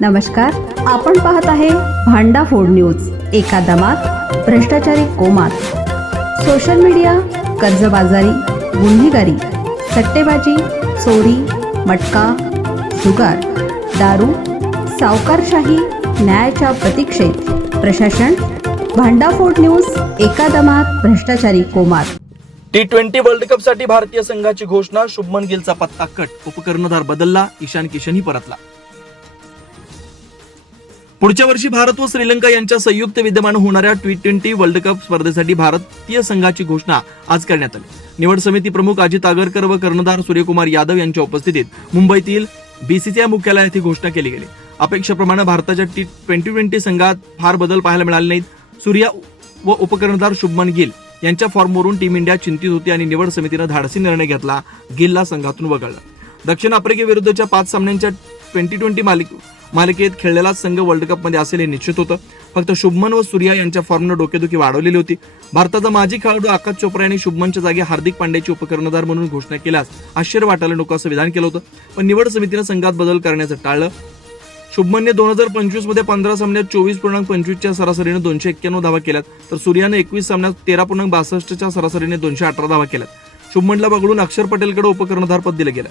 नमस्कार आपण पाहत आहे भांडा फोड न्यूज एका दमात भ्रष्टाचारी कोमात. सोशल मीडिया कर्जबाजारी गुन्हेगारी सट्टेबाजी चोरी मटका जुगार दारू सावकारशाही न्यायाच्या प्रतीक्षेत. प्रशासन भांडाफोड न्यूज एका दमात भ्रष्टाचारी कोमात. टी ट्वेंटी वर्ल्ड कपसाठी भारतीय संघाची घोषणा शुभमन गिलचा पत्ता कट. उपकर्णधार बदलला ईशान किशनही परतला. पुढच्या वर्षी भारत व श्रीलंका यांच्या संयुक्त विद्यमान होणाऱ्या टी ट्वेंटी वर्ल्ड कप स्पर्धेसाठी भारतीय संघाची घोषणा आज करण्यात आली. निवड समिती प्रमुख अजित आगरकर व कर्णधार सूर्यकुमार यादव यांच्या उपस्थितीत मुंबईतील बीसीसीआय मुख्यालयात ही घोषणा केली गेली. अपेक्षेप्रमाणे भारताच्या टी ट्वेंटी ट्वेंटी संघात फार बदल पाहायला मिळाले नाहीत. सूर्या व उपकर्णधार शुभमन गिल यांच्या फॉर्मवरून टीम इंडिया चिंतित होती आणि निवड समितीनं धाडसी निर्णय घेतला. गिलला संघातून वगळला. दक्षिण आफ्रिकेविरुद्धच्या पाच सामन्यांच्या ट्वेंटी ट्वेंटी मालिक मालिकेत खेळलेला संघ वर्ल्ड कपमध्ये असेल हे निश्चित होतं. फक्त शुभमन व सूर्या यांच्या फॉर्मनं डोकेदुखी वाढवलेली होती. भारताचा माजी खेळाडू आकाश चोप्रा यांनी शुभमनच्या जागी हार्दिक पांड्याची उपकर्णधार म्हणून घोषणा केल्यास आश्चर्य वाटायला नको असं विधान केलं होतं. पण निवड समितीनं संघात बदल करण्याचं टाळलं. शुभमनने दोन हजार पंचवीसमध्ये पंधरा सामन्यात चोवीस पूर्णांक पंचवीसच्या सरासरीने दोनशे एक्क्याण्णव धावा केल्यात तर सूर्यानं एकवीस सामन्यात तेरा पूर्णांक बासष्टच्या सरासरीने दोनशे अठरा धावा केल्यात. शुभमनला वगळून अक्षर पटेलकडे उपकर्णधारपद दिलं गेलं.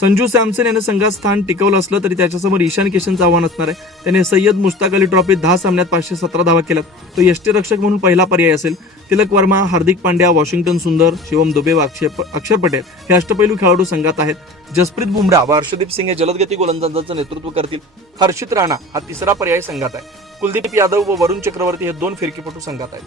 संजू सॅमसन यानं संघात स्थान टिकवलं असलं तरी त्याच्यासमोर ईशान किशनचं आव्हान असणार आहे. त्याने सय्यद मुश्ताक अली ट्रॉफीत दहा सामन्यात पाचशे सतरा धावा केल्यात. तो यष्टीरक्षक म्हणून पहिला पर्याय असेल. तिलक वर्मा हार्दिक पांड्या वॉशिंग्टन सुंदर शिवम दुबे व अक्षय अक्षर पटेल हे अष्टपैलू खेळाडू संघात आहेत. जसप्रीत बुमराह व हर्षदीप सिंग हे जलदगती गोलंदाजांचं नेतृत्व करतील. हर्षित राणा हा तिसरा पर्याय संघात आहे. कुलदीप यादव व वरुण चक्रवर्ती हे दोन फिरकीपटू संघात आहेत.